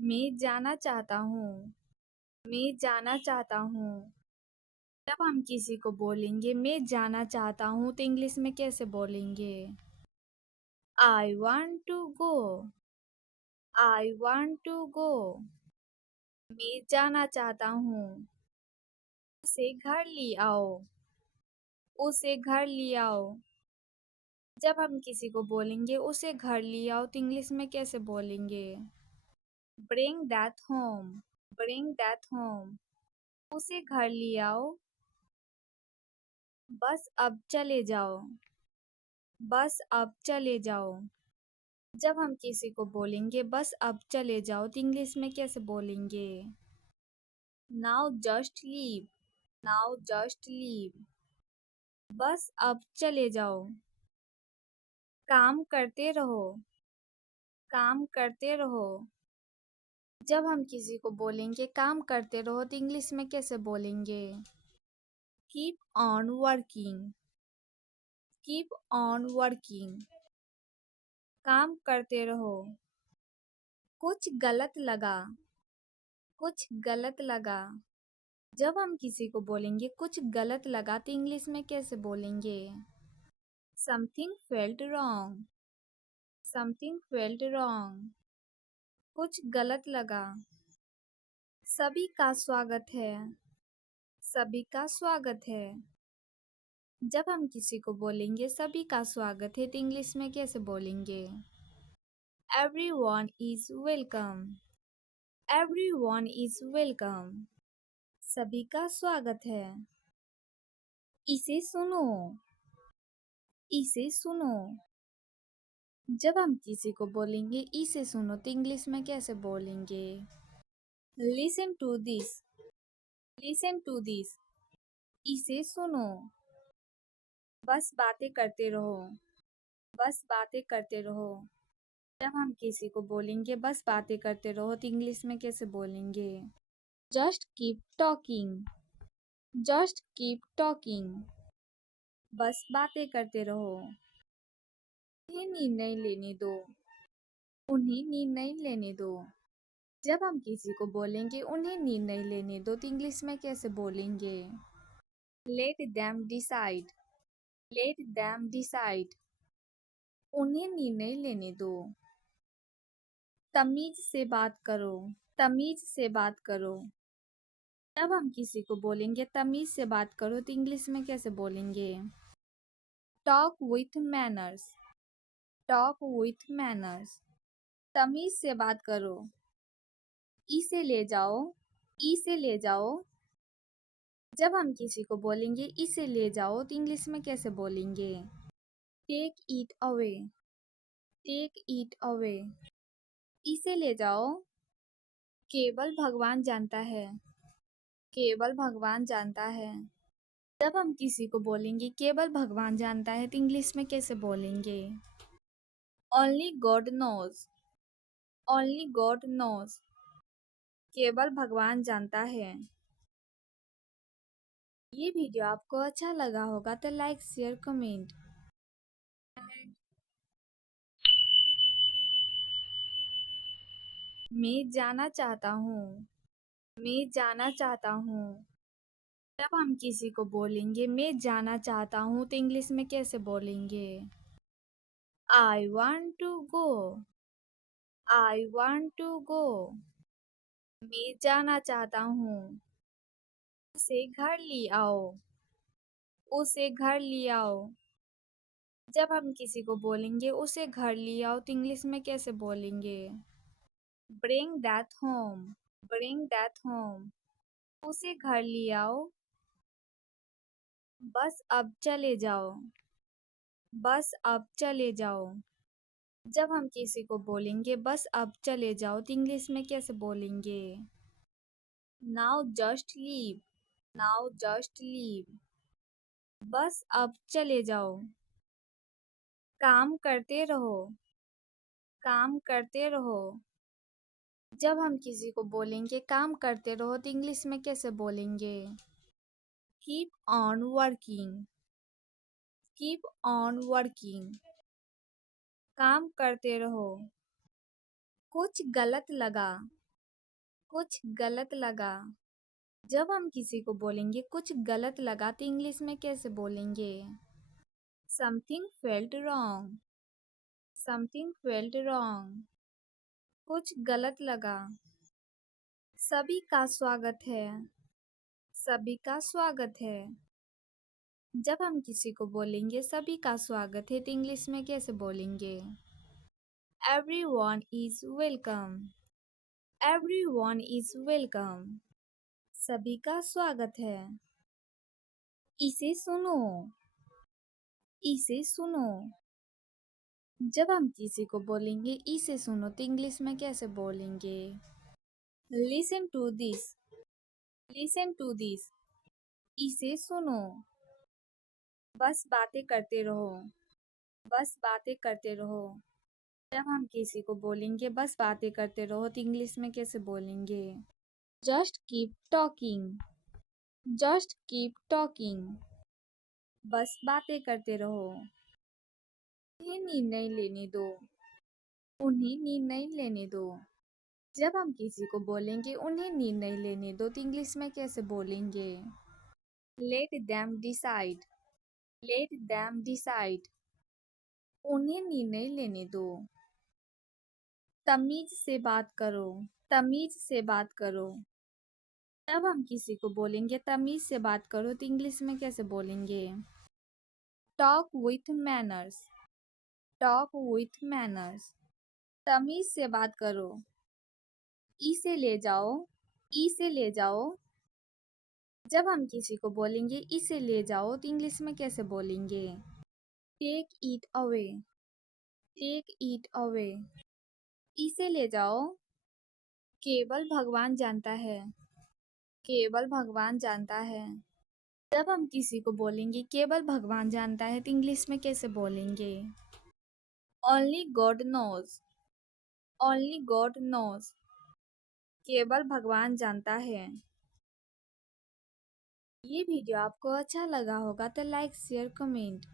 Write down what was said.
मैं जाना चाहता हूँ। मैं जाना चाहता हूँ। जब हम किसी को बोलेंगे मैं जाना चाहता हूँ तो इंग्लिश में कैसे बोलेंगे? I want to go. I want to go. मैं जाना चाहता हूँ। उसे घर ले आओ। उसे घर ले आओ। जब हम किसी को बोलेंगे उसे घर ले आओ तो इंग्लिश में कैसे बोलेंगे? Bring that home. Bring that home. उसे घर ले आओ। बस अब चले जाओ। बस अब चले जाओ। जब हम किसी को बोलेंगे बस अब चले जाओ तो इंग्लिश में कैसे बोलेंगे? Now just leave. Now just leave. बस अब चले जाओ। काम करते रहो। काम करते रहो। जब हम किसी को बोलेंगे काम करते रहो तो इंग्लिश में कैसे बोलेंगे? Keep on working. Keep on working. काम करते रहो। कुछ गलत लगा। कुछ गलत लगा। जब हम किसी को बोलेंगे कुछ गलत लगा तो इंग्लिश में कैसे बोलेंगे? Something felt wrong. Something felt wrong. कुछ गलत लगा। सभी का स्वागत है। सभी का स्वागत है। जब हम किसी को बोलेंगे सभी का स्वागत है तो इंग्लिश में कैसे बोलेंगे? Everyone is welcome. Everyone is welcome. सभी का स्वागत है। इसे सुनो। इसे सुनो। जब हम किसी को बोलेंगे इसे सुनो तो इंग्लिश में कैसे बोलेंगे? Listen to this. Listen to this. इसे सुनो। बस बातें करते रहो। बस बातें करते रहो। जब हम किसी को बोलेंगे बस बातें करते रहो तो इंग्लिश में कैसे बोलेंगे? Just keep talking. Just keep talking. बस बातें करते रहो। उन्हें निर्णय लेने दो। उन्हें निर्णय लेने दो। जब हम किसी को बोलेंगे उन्हें निर्णय लेने दो तो इंग्लिश में कैसे बोलेंगे? Let them decide. Let them decide. उन्हें निर्णय लेने दो। तमीज से बात करो। तमीज से बात करो। जब हम किसी को बोलेंगे तमीज से बात करो तो इंग्लिश में कैसे बोलेंगे? Talk with manners. Talk with manners. तमीज से बात करो। इसे ले जाओ। इसे ले जाओ। जब हम किसी को बोलेंगे इसे ले जाओ तो इंग्लिश में कैसे बोलेंगे? Take it away. Take it away. इसे ले जाओ। केवल भगवान जानता है। केवल भगवान जानता है। जब हम किसी को बोलेंगे केवल भगवान जानता है तो इंग्लिश में कैसे बोलेंगे? Only God knows. Only God knows. केवल भगवान जानता है। ये वीडियो आपको अच्छा लगा होगा तो लाइक शेयर कमेंट। मैं जाना चाहता हूँ। मैं जाना चाहता हूँ। जब हम किसी को बोलेंगे मैं जाना चाहता हूँ तो इंग्लिश में कैसे बोलेंगे? I want to go. I want to go. मैं जाना चाहता हूँ। उसे घर ले आओ। उसे घर ले आओ। जब हम किसी को बोलेंगे उसे घर ले आओ तो इंग्लिश में कैसे बोलेंगे? Bring that home. Bring that home. उसे घर ले आओ। बस अब चले जाओ। बस अब चले जाओ। जब हम किसी को बोलेंगे बस अब चले जाओ तो इंग्लिश में कैसे बोलेंगे? Now just leave. Now just leave. बस अब चले जाओ। काम करते रहो। काम करते रहो। जब हम किसी को बोलेंगे काम करते रहो तो इंग्लिश में कैसे बोलेंगे? Keep on working. Keep on working. काम करते रहो। कुछ गलत लगा। कुछ गलत लगा। जब हम किसी को बोलेंगे कुछ गलत लगा तो इंग्लिश में कैसे बोलेंगे? Something felt wrong. Something felt wrong. कुछ गलत लगा। सभी का स्वागत है। सभी का स्वागत है। जब हम किसी को बोलेंगे सभी का स्वागत है तो इंग्लिश में कैसे बोलेंगे? Everyone is welcome. Everyone is welcome. सभी का स्वागत है। इसे सुनो। इसे सुनो। जब हम किसी को बोलेंगे इसे सुनो तो इंग्लिश में कैसे बोलेंगे? Listen to this. Listen to this. इसे सुनो। बस बातें करते रहो। बस बातें करते रहो। जब हम किसी को बोलेंगे बस बातें करते रहो तो इंग्लिश में कैसे बोलेंगे? Just keep talking. Just keep talking. बस बातें करते रहो। उन्हें निर्णय लेने दो। उन्हें निर्णय लेने दो। जब हम किसी को बोलेंगे उन्हें निर्णय लेने दो तो इंग्लिश में कैसे बोलेंगे? Let them decide. Let them decide. उन्हें निर्णय लेने दो। तमीज से बात करो। तमीज से बात करो। जब हम किसी को बोलेंगे तमीज से बात करो तो इंग्लिश में कैसे बोलेंगे? Talk with manners. Talk with manners. तमीज से बात करो। इसे ले जाओ। इसे ले जाओ। जब हम किसी को बोलेंगे इसे ले जाओ तो इंग्लिश में कैसे बोलेंगे? Take it away. Take it away. इसे ले जाओ। केवल भगवान जानता है। केवल भगवान जानता है। जब हम किसी को बोलेंगे केवल भगवान जानता है तो इंग्लिश में कैसे बोलेंगे? Only God knows. Only God knows. केवल भगवान जानता है। ये वीडियो आपको अच्छा लगा होगा तो लाइक शेयर कमेंट।